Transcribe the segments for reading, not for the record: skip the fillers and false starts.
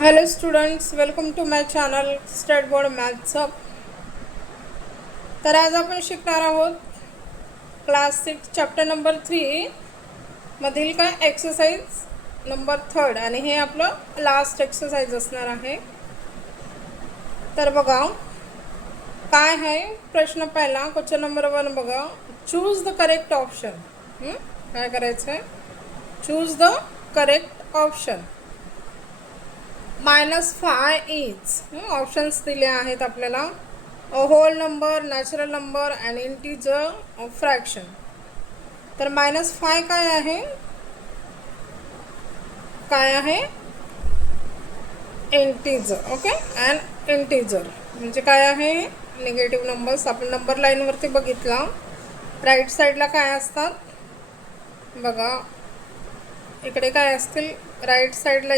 Hello students, welcome to my channel State Board Maths Up. तर आज आपण शिकणार आहोत क्लास 6 चॅप्टर नंबर 3 मधील काय एक्सरसाइज नंबर 3 आणि हे आपलं लास्ट एक्सरसाइज असणार आहे. तर बघा काय आहे प्रश्न पहिला क्वेश्चन नंबर 1 बघा. Choose the correct option. काय करायचं आहे? Choose the correct option. -5 is options दिले आहेत आपल्याला. Whole number, natural number and integer fraction. तर -5 काय आहे? काय आहे? इंटीजर. ओके, अँड इंटीजर म्हणजे काय आहे? Negative numbers. आपण नंबर लाईनवरती बघितला. राईट साईडला काय असतात बघा. इकडे काय असतील? राईट साईडला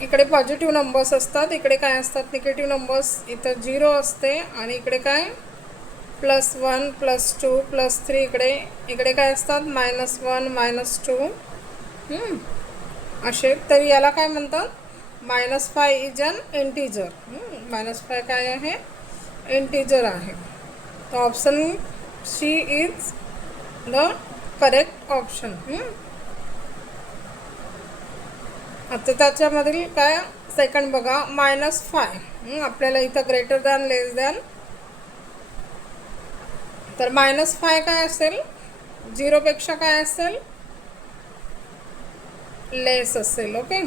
इकडे पॉझिटिव्ह नंबर्स असतात. इकडे काय असतात? Negative numbers. इथं 0 असते आणि इकडे काय +1 +2 +3. इकडे काय असतात? -1 -2 असे. तर याला काय म्हणतात? -5 इज अन इंटीजर. -5 काय आहे? इंटीजर आहे. तर option C is the correct option. आता त्याच्यामधील काय सेकंड बघा. -5 आपल्याला इथं ग्रेटर दॅन लेस दॅन. तर -5 काय असेल? 0 पेक्षा काय असेल? लेस असेल. ओके.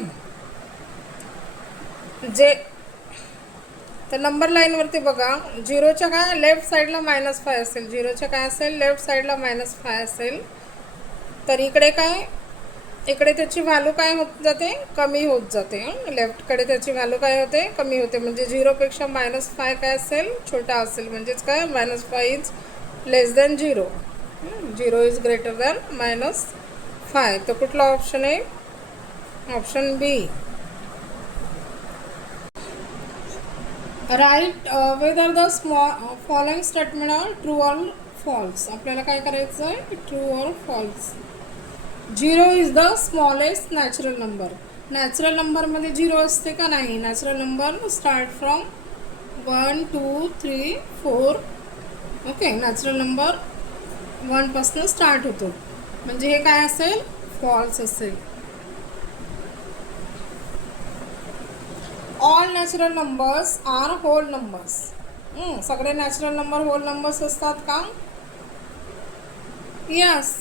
जे तर नंबर लाईनवरती बघा. 0च्या काय लेफ्ट साईडला -5 असेल. 0च्या काय असेल? लेफ्ट साईडला -5 असेल. तर इकडे काय? इकडे त्याची व्हॅल्यू काय होत जाते? कमी होत जाते. लेफ्टकडे त्याची व्हॅल्यू काय होते? कमी होते. म्हणजे 0पेक्षा -5 काय असेल? छोटा असेल. म्हणजेच काय? -5 is less than 0. 0 is greater than -5. तर कुठला ऑप्शन आहे? Option B. Write whether the following statement are true or false. आपल्याला काय करायचं आहे? True or false. 0 is the smallest natural number. Natural नंबरमध्ये 0 असते का? नाही. Natural number start from 1 2 3 4. Okay. Natural number 1 पासून स्टार्ट होतो. म्हणजे हे काय असेल? फॉल्स असेल. All natural numbers are whole numbers. सगळे नॅचरल नंबर होल नंबर्स असतात का? यस.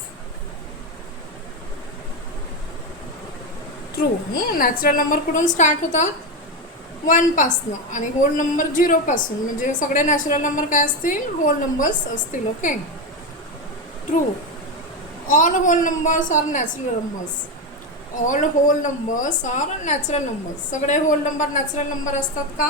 ट्रू. नॅचरल नंबर कुठून स्टार्ट होतात? 1 पासून आणि होल नंबर 0 पासून. म्हणजे सगळे नॅचरल नंबर काय असतील? होल नंबर्स असतील. Okay. True. All whole numbers are natural numbers. All whole numbers are natural numbers. सगळे होल नंबर नॅचरल नंबर असतात का?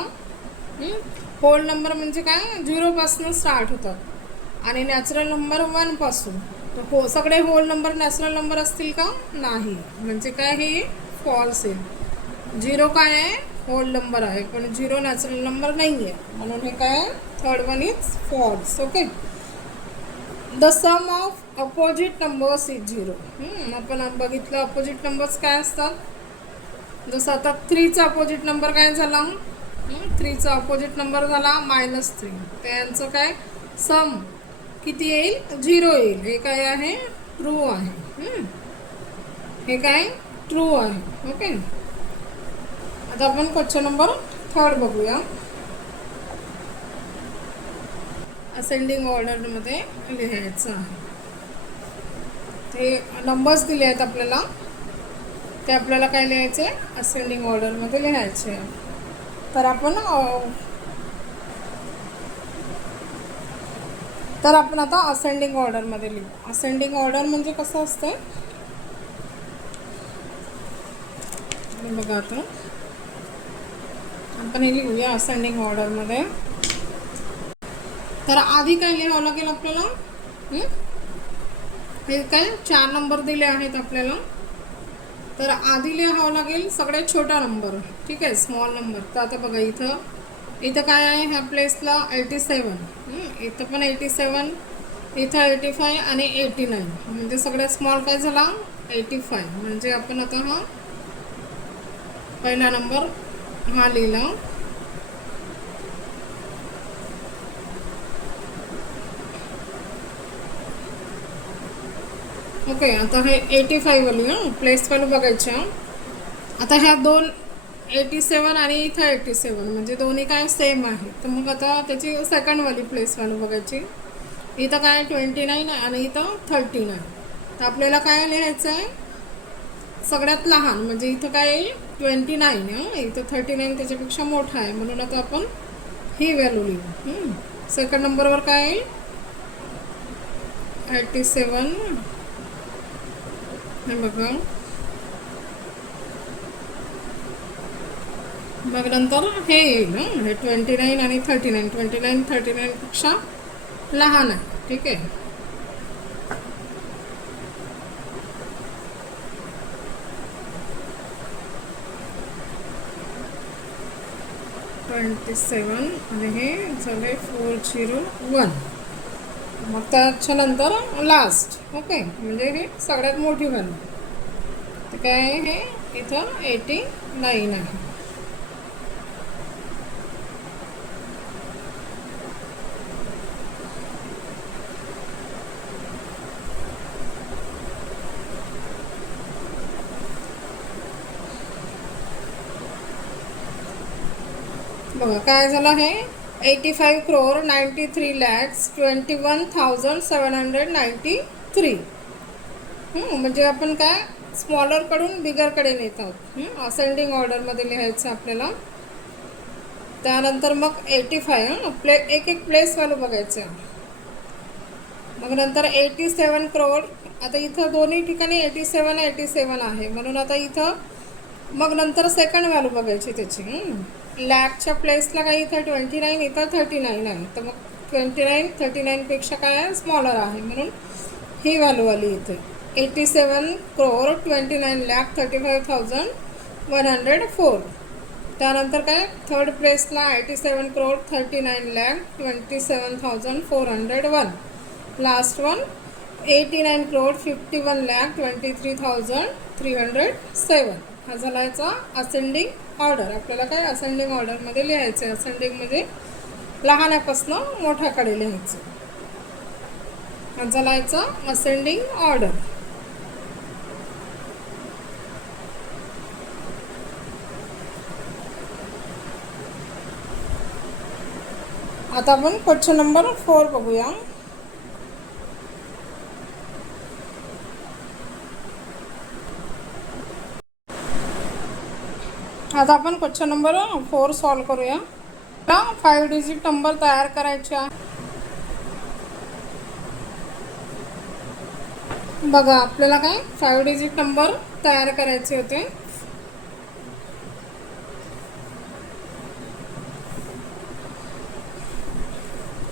होल नंबर म्हणजे काय? 0 पासून स्टार्ट होतात आणि नॅचरल नंबर 1 पासून. तर सगळे होल नंबर नॅचरल नंबर असतील का? नाही. म्हणजे काय? हे फॉल्स आहे. 0 काय आहे? होल नंबर आहे, पण 0 नॅचरल नंबर नाही आहे. म्हणून हे काय? Third one is false. Okay. The sum of opposite numbers is 0. आपण बघितलं अपोजिट नंबर्स काय असतात. जसं आता 3चा अपोजिट नंबर काय झाला? 3चा अपोजिट नंबर झाला -3. त्यांचं काय? सम किती येईल? 0 येईल. हे काय आहे? ट्रू आहे. हे काय? ट्रू आहे. ओके. आता आपण क्वेश्चन नंबर 3 बघूया. असेंडिंग ऑर्डरमध्ये लिहायचं आहे. ते नंबर्स दिले आहेत आपल्याला. ते आपल्याला काय लिहायचे? असेंडिंग ऑर्डरमध्ये लिहायचे. तर आपण आता असेंडिंग ऑर्डरमध्ये लिहू. असेंडिंग ऑर्डर म्हणजे कसं असतं बघा. आता आपण हे लिहूया असेंडिंग ऑर्डरमध्ये. तर आधी काय लिहावं लागेल आपल्याला? हे काय 4 नंबर दिले आहेत आपल्याला. तर आधी लिहावं लागेल सगळ्यात छोटा नंबर. ठीक आहे, स्मॉल नंबर. तर आता बघा इथं काय आहे? ह्या प्लेसला 87. इथं पण 87. इथं 85 आणि 89 म्हणजे सगळ्यात स्मॉल काय झाला 85 म्हणजे आपण आता हा पहिला नंबर हा लिहिला. ओके आता हे 85 वाली प्लेस व्हॅल्यू बघायच्या. आता ह्या दोन 87 आणि इथं 87 म्हणजे दोन्ही काय सेम आहे. तर मग आता त्याची सेकंड वाली प्लेस व्हॅल्यू बघायची. इथं काय 29 आणि इथं 39. तर आपल्याला काय लिहायचं आहे सगळ्यात लहान म्हणजे इथं काय 29 इथं 39 त्याच्यापेक्षा मोठा आहे म्हणून आता आपण ही व्हॅल्यू लिहू. सेकंड नंबरवर काय 87 हे बघा. मग नंतर हे येईल हे 29 आणि 39 29 39पेक्षा लहान आहे. ठीक आहे. $27 आणि हे झाले 401. मग त्याच्यानंतर लास्ट. ओके म्हणजे हे सगळ्यात मोठी व्हॅल्यू. तर काय हे इथं 89 आहे. बघा काय झालं हे 85,93,21,793. म्हणजे आपण काय स्मॉलरकडून बिगरकडे नेत आहोत. असेंडिंग ऑर्डरमध्ये लिहायचं आपल्याला. त्यानंतर मग 85 एक एक प्लेस व्हॅल्यू बघायचं. मग नंतर 87 करोड. आता इथं दोन्ही ठिकाणी 87 आहे म्हणून आता इथं मग नंतर सेकंड व्हॅल्यू बघायची त्याची. लॅकच्या प्लेसला काय इथं 29 इथं 39 आहे. तर मग 29 39पेक्षा काय स्मॉलर आहे म्हणून ही व्हॅल्यू आली इथे 87,29,35,104. त्यानंतर काय थर्ड प्लेसला 87,39,27,401. Last one 89,51,23,307. हा झाला याचा असेंडिंग ऑर्डर. आपल्याला काय असेंडिंग ऑर्डरमध्ये लिहायचं आहे. असेंडिंग म्हणजे लहानापासून मोठ्याकडे लिहायचं. हा झाला याचा असेंडिंग ऑर्डर. आता आपण क्वेश्चन नंबर 4 बघूया. आता आपण क्वेश्चन नंबर 4 सॉल्व करूया. 5 डिजिट नंबर तयार करायचा. बघा आपल्याला काय 5 डिजिट नंबर तयार करायचे होते.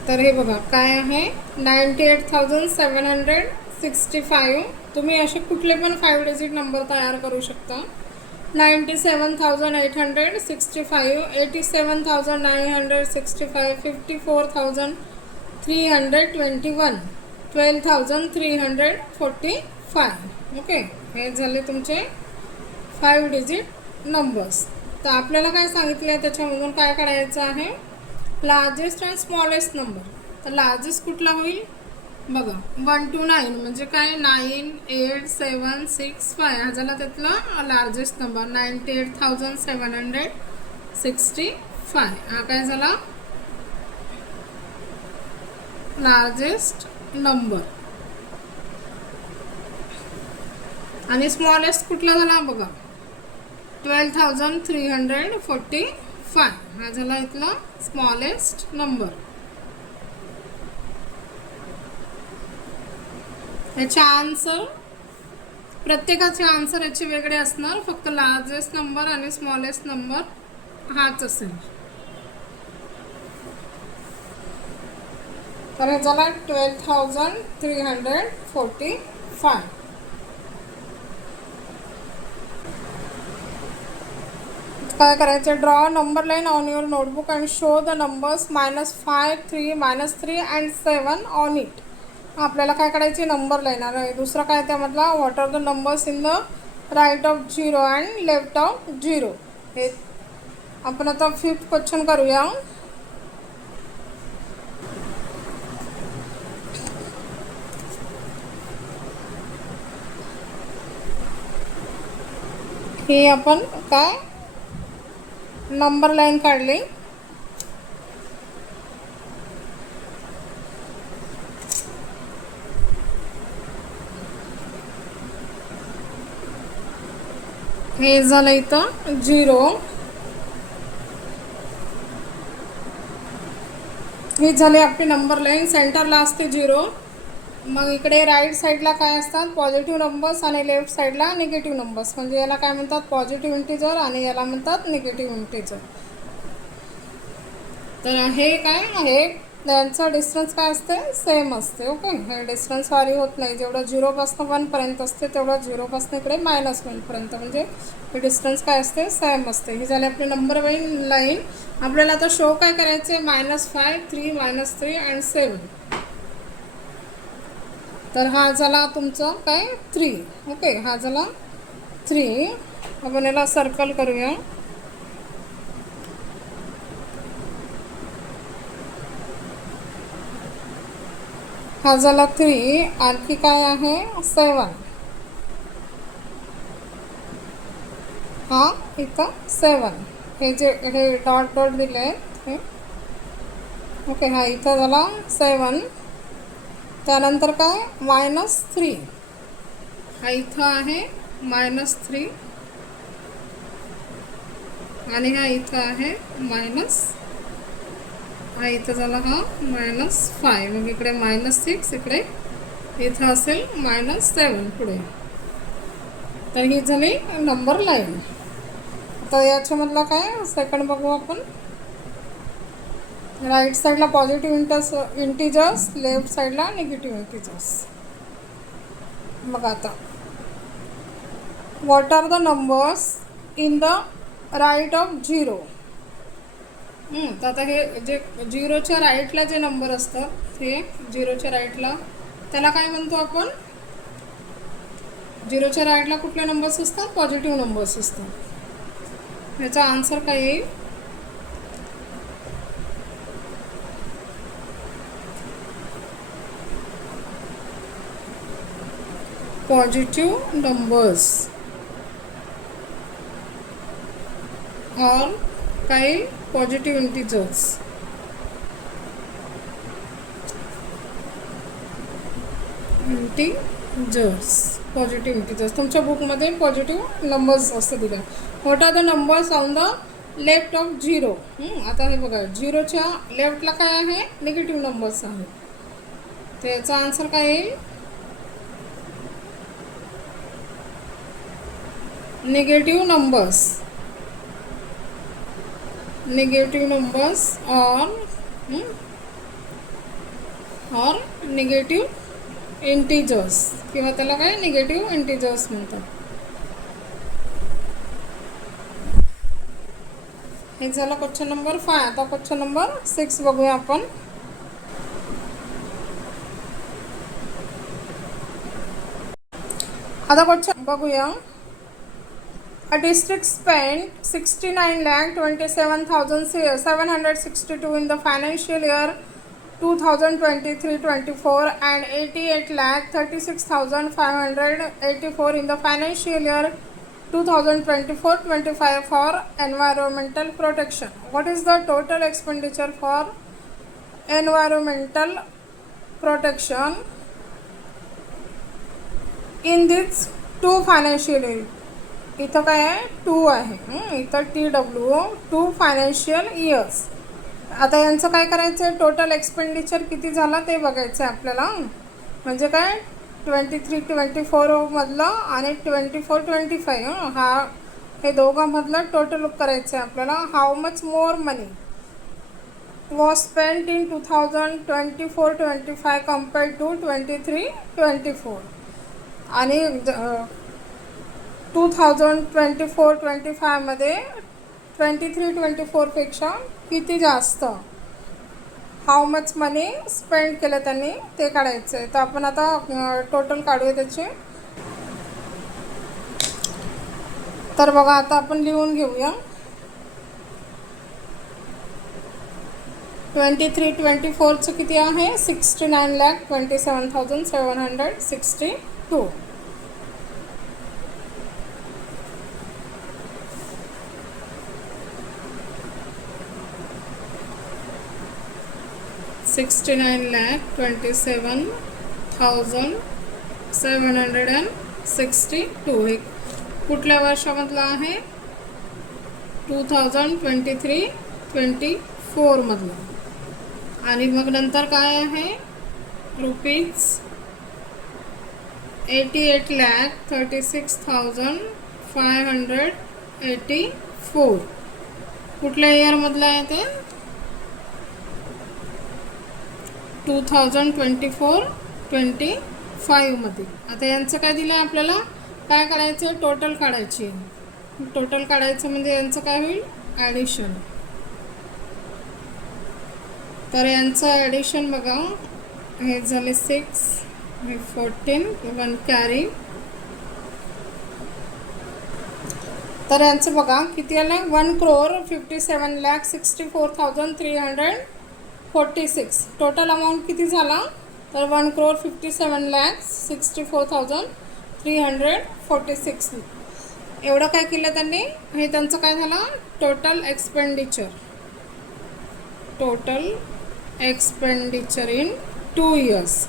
तर हे बघा काय आहे 98,765. तुम्ही असे कुठले पण 5 डिजिट नंबर तयार करू शकता. 97,865, 87,965, 54,321, 12,345. ओके हे झाले तुमचे 5 डिजिट नंबर्स. तर आपल्याला काय सांगितलं आहे त्याच्यामधून काय काढायचं आहे लार्जेस्ट अँड स्मॉलेस्ट नंबर. तर लार्जेस्ट कुठला होईल बघा 1 to 9 म्हणजे काय 9, 8, 7, 6, 5 हा झाला त्यातला लार्जेस्ट नंबर 98,765. हा काय झाला लार्जेस्ट नंबर. आणि स्मॉलेस्ट कुठला झाला बघा 12,345. हा झाला इथला स्मॉलेस्ट नंबर. याचे आन्सर प्रत्येकाचे आन्सर याचे वेगळे असणार. फक्त लार्जेस्ट नंबर आणि स्मॉलेस्ट नंबर हाच असेल. तर हे झाला 12,345. काय करायचं draw number line on your notebook and show the numbers -5, -3, -3 and 7 on it. आपल्याला काय करायची, नंबर लिहिणार आहे. दुसरं काय त्यामधला, what are the numbers in the right of 0 and left of 0. हे आपण आता 5th क्वेश्चन करूया. ही आपण काय नंबर लाईन काढली. हे झालं इथं 0. ही झाली आपली नंबर लाईन. सेंटरला असते 0. मग इकडे राईट साईडला काय असतात, पॉझिटिव्ह नंबर्स आणि लेफ्ट साईडला निगेटिव्ह नंबर्स. म्हणजे याला काय म्हणतात, पॉझिटिव्ह इंटिजर आणि याला म्हणतात निगेटिव्ह इंटिजर. तर हे काय आहे, त्यांचा डिस्टन्स काय असते, सेम असते. ओके, हे डिस्टन्स वारी होत नाही. जेवढं 0पासून 1पर्यंत असते तेवढं 0पासून इकडे -1पर्यंत, म्हणजे हे डिस्टन्स काय असते, सेम असते. ही झाली आपली नंबर लाईन. आपल्याला आता शो काय करायचे, -5, 3, -3 अँड 7. तर हा झाला तुमचा काय 3. ओके, हा झाला 3. आपण याला सर्कल करूया. हा झाला 3. आणखी काय आहे, 7. हा इथं 7. हे जे हे डॉट डॉट दिले आहेत हे. ओके, हा इथं झाला 7. त्यानंतर काय, -3. हा इथं आहे -3 आणि हा इथं आहे हा इथं झाला हा -5. मग इकडे -6, इकडे इथं असेल -7 पुढे. तर ही झाली नंबर लाईन. आता याच्यामधला काय सेकंड बघू आपण. राईट साईडला पॉझिटिव्ह इंटिजर्स, लेफ्ट साईडला निगेटिव्ह इंटिजर्स. मग आता what are the numbers in the right of 0. तर आता हे जे 0च्या राईटला जे नंबर असतात, हे 0च्या राईटला त्याला काय म्हणतो आपण, 0च्या राईटला कुठले नंबर्स असतात, पॉझिटिव्ह नंबर्स असतात. याचा आन्सर काय येईल, पॉझिटिव्ह नंबर्स और काही पॉझिटिव्ह इंटिजर्स. पॉझिटिव्ह इंटिजर्स तुमच्या बुकमध्ये पॉझिटिव्ह नंबर्स असते दिले. What are the numbers on the left of 0. आता हे बघा, 0च्या लेफ्टला काय आहे, निगेटिव्ह नंबर्स आहे. तर याचा आन्सर काय येईल, निगेटिव्ह नंबर्स और निगेटिव्ह इंटिजर्स, किंवा त्याला काय निगेटिव्ह इंटिजर्स म्हणतात. हे झालं क्वेश्चन नंबर 5. आता क्वेश्चन नंबर 6 बघूया आपण. आता क्वेश्चन बघूया. A district spent 69,27,762 in the financial year 2023-24 and 88,36,584 in the financial year 2024-25 for environmental protection. What is the total expenditure for environmental protection in these 2 financial years? इथं काय आहे, 2 आहे. इथं TW 2 फायनान्शियल इयर्स. आता यांचं काय करायचं आहे, टोटल एक्सपेंडिचर किती झाला ते बघायचं आहे आपल्याला. म्हणजे काय, 23-24 मधलं आणि 24-25 हा हे दोघांमधलं टोटल करायचं आहे आपल्याला. How much more money was spent in 2024-25 compared to 23-24. आणि 2024-25 मध्ये 23-24 पेक्षा किती जास्त. हाऊ मच मनी स्पेंड केलं त्यांनी ते काढायचं आहे. तर आपण आता टोटल काढूया त्याचे. तर बघा आता आपण लिहून घेऊया. 23-24चं किती आहे? 69,27,762. 69,27,762 हे कुठल्या वर्षामधलं आहे? 2023-24 मधलं. आणि मग नंतर काय आहे? रुपीज 88,36,584 कुठल्या इयरमधलं आहे ते? 2024-25 मध्ये. आता यांचं काय दिलं आहे आपल्याला? काय करायचं? टोटल काढायची. टोटल काढायचं म्हणजे यांचं काय होईल? ॲडिशन. तर यांचं ॲडिशन बघा, हे झाले 6, हे 14, 1 कॅरी. तर यांचं बघा किती आलं? 1,57,64,346. टोटल अमाऊंट किती झाला? तर 1,57,64,346. एवढं काय केलं त्यांनी? हे त्यांचं काय झालं? Total expenditure. Total expenditure in 2 years.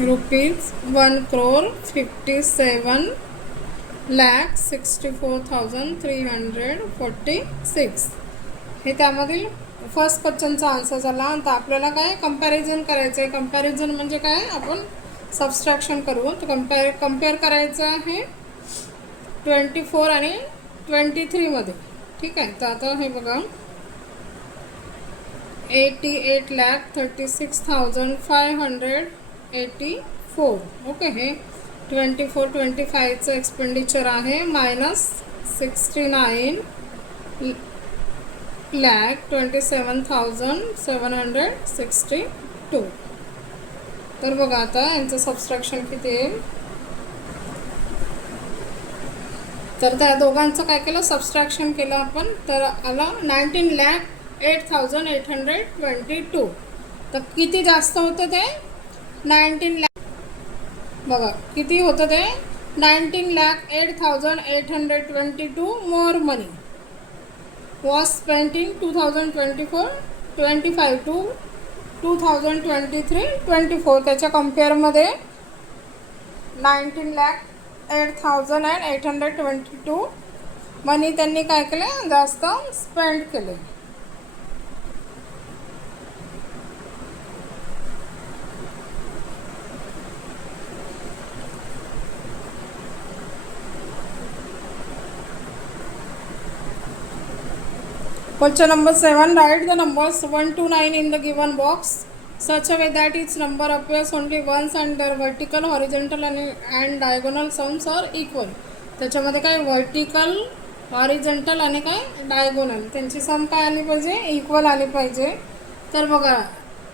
Rupees 1,64,346 हे त्यामधील फर्स्ट क्वेश्चनचा आन्सर झाला. आता आपल्याला काय कंपॅरिझन करायचं आहे. कंपॅरिझन म्हणजे काय? आपण सबस्ट्रॅक्शन करू. तर कंपेअर करायचं आहे 24 आणि 23 मध्ये. ठीक आहे. तर आता हे बघा 88,36,584. ओके. हे 24-25चं एक्सपेंडिचर आहे मायनस 69,27,762. तर बघा आता यांचं सबस्ट्रॅक्शन किती आहे? तर त्या दोघांचं काय केलं? सबस्ट्रॅक्शन केलं आपण. तर आला 19,08,822. तर किती जास्त होतं ते? 19 लाख. बघा किती होतं ते? 19,08,822 more money was spent in 2024-25 to 2023-24. त्याच्या कम्पेअरमध्ये 19,08,822 मनी त्यांनी काय केलं? जास्त स्पेंड केले. Question number 7. Write the numbers 1 to 9 in the given box such a way that each number appears only once and their vertical, horizontal and diagonal sums are equal. त्याच्यामध्ये काय? Vertical, horizontal आणि काय? Diagonal. त्यांची सम काय आली पाहिजे? Equal आली पाहिजे. तर बघा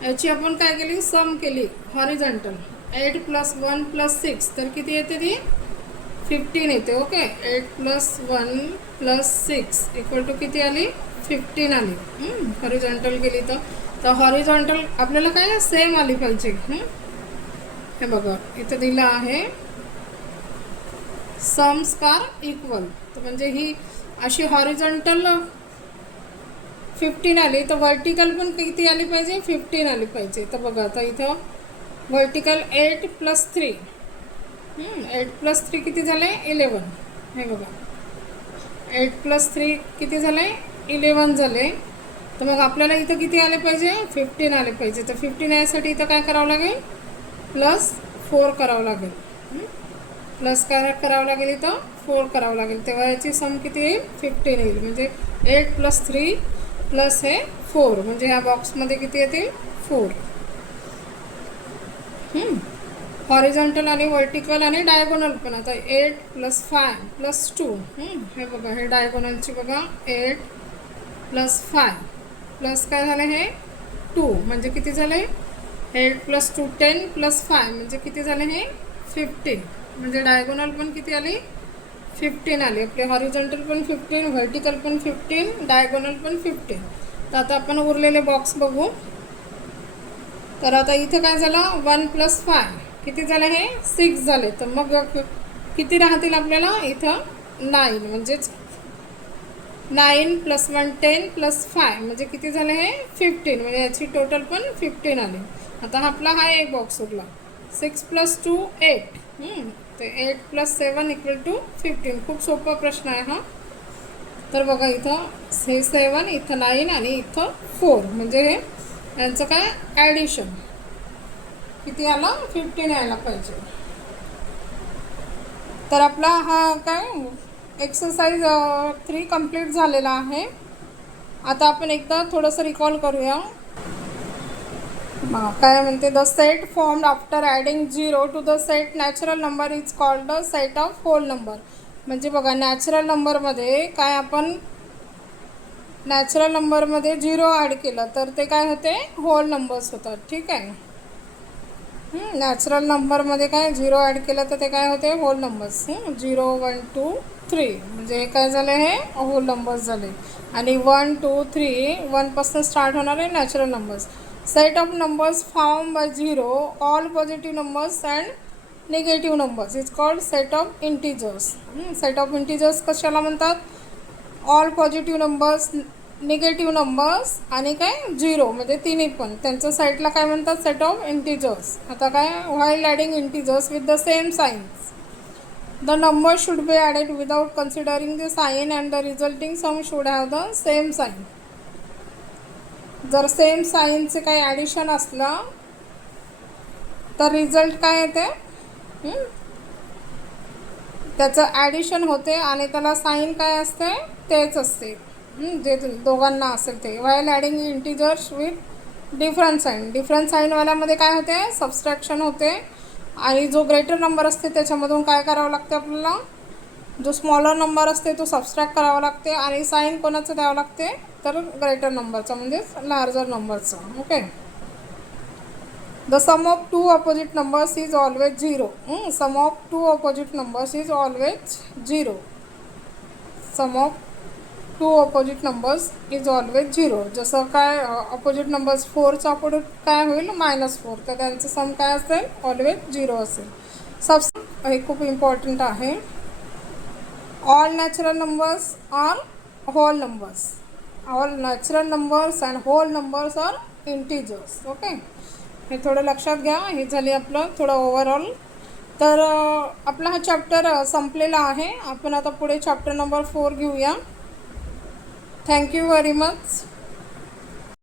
याची आपण काय केली? सम केली. हॉरिझॉन्टल 8 + 1 + 6 तर किती येते? ती 15 येते. ओके. 8 + 1 + 6 इक्वल टू किती आली? 15 आली. हॉरिझॉन्टल केली तर हॉरिझॉन्टल आपल्याला काय? सेम आली पाहिजे. हे बघा इथं दिलं आहे सम्स आर इक्वल. तर म्हणजे ही अशी हॉरिझॉन्टल 15 आली तर वर्टिकल पण किती आली पाहिजे? 15 आली पाहिजे. तर बघा आता इथं वर्टिकल 8 + 3 8 + 3 किती झाले? 11. हे बघा 8 + 3 किती झाले? 11 झाले. तर मग आपल्याला इथं किती आले पाहिजे? 15 आले पाहिजे. तर 15 यासाठी इथं काय करावं लागेल? +4 करावं लागेल. प्लस काय करावं लागेल? इथं 4 करावं लागेल. तेव्हा याची सम किती येईल? 15 येईल. म्हणजे 8 + 3 + हे 4 म्हणजे ह्या बॉक्समध्ये किती येतील? 4. हॉरिझॉन्टल आणि वर्टिकल आणि डायगोनल पण. आता 8 + 5 + 2, हे बघा, हे डायगोनलची बघा, 8 + 5 प्लस काय झालं हे 2, म्हणजे किती झाले 8 + 2 10 + 5 म्हणजे किती झाले हे 15. म्हणजे डायगोनल पण किती आली 15 आली आपली. हॉरिझॉन्टल पण 15, व्हर्टिकल पण 15, डायगोनल पण 15. तर आता आपण उरलेले बॉक्स बघू. तर आता इथे काय झालं 1 + 5 किती झालं हे 6 झाले. तर मग किती राहतील आपल्याला इथं 9, म्हणजेच 9 + 1 10 + 5 म्हणजे किती झालं हे 15. म्हणजे याची टोटल पण 15 आली. आता आपला हा एक बॉक्स उरला. 6 + 2 8, ते 8 + 7 = 15. खूप सोपा प्रश्न आहे हा. तर बघा इथं हे 7, इथं 9 आणि इथं 4, म्हणजे हे यांचं काय ॲडिशन किती आलं 15 यायला पाहिजे. तर आपला हा काय एक्सरसाइज 3 कंप्लीट झालेला आहे. आता आपण एकदा थोडंसं रिकॉल करूया. काय म्हणते, the set formed after adding 0 to the set natural number is called the set of whole number. म्हणजे बघा, नॅचरल नंबरमध्ये काय आपण नॅचरल नंबरमध्ये 0 ॲड केलं तर ते काय होते होल नंबर्स होतात. ठीक आहे. नॅचरल नंबरमध्ये काय 0 ॲड केलं तर ते काय होते होल नंबर्स. 0 1 2 3 म्हणजे हे काय झाले हे होल नंबर्स झाले. आणि 1 2 3 1पासून स्टार्ट होणारे natural numbers. Set of numbers found by 0 all positive numbers and negative numbers is called set of integers. Set of integers कशाला म्हणतात, all positive numbers, negative numbers आणि काय 0 म्हणजे तिन्ही पण त्यांच्या साईडला काय म्हणतात सेट ऑफ इंटिजर्स. आता काय while adding integers with the same signs the number should be added without considering the sign and the resulting sum should have the same sign. जर सेम साइनचे काही ॲडिशन असलं तर रिझल्ट काय येते त्याचं ॲडिशन होते आणि त्याला साईन काय असते तेच असते जे दोघांना असेल ते. While adding integers with different sign. Different साईनवाल्यामध्ये काय होते सबस्ट्रॅक्शन होते आणि जो ग्रेटर नंबर असते त्याच्यामधून काय करावं लागते आपल्याला, जो स्मॉलर नंबर असते तो सबस्ट्रॅक्ट करावा लागते आणि साईन कोणाचं द्यावं लागते तर ग्रेटर नंबरचा म्हणजेच लार्जर नंबरचा. Okay. The sum of two opposite numbers is always 0. Sum of two opposite numbers is always 0. Sum of two opposite numbers is always 0. जसं काय ऑपोजिट नंबर्स 4चा अपोजिट काय होईल -4, तर त्यांचं सम काय असेल ऑलवेज 0 असेल. हे खूप इम्पॉर्टंट आहे. All natural numbers are whole numbers. All natural numbers and whole numbers are integers. Okay. हे थोडं लक्षात घ्या. हे झाले आपलं थोडं ओव्हरऑल. तर आपला हा चॅप्टर संपलेला आहे. आपण आता पुढे चॅप्टर नंबर 4 घेऊया. Thank you very much.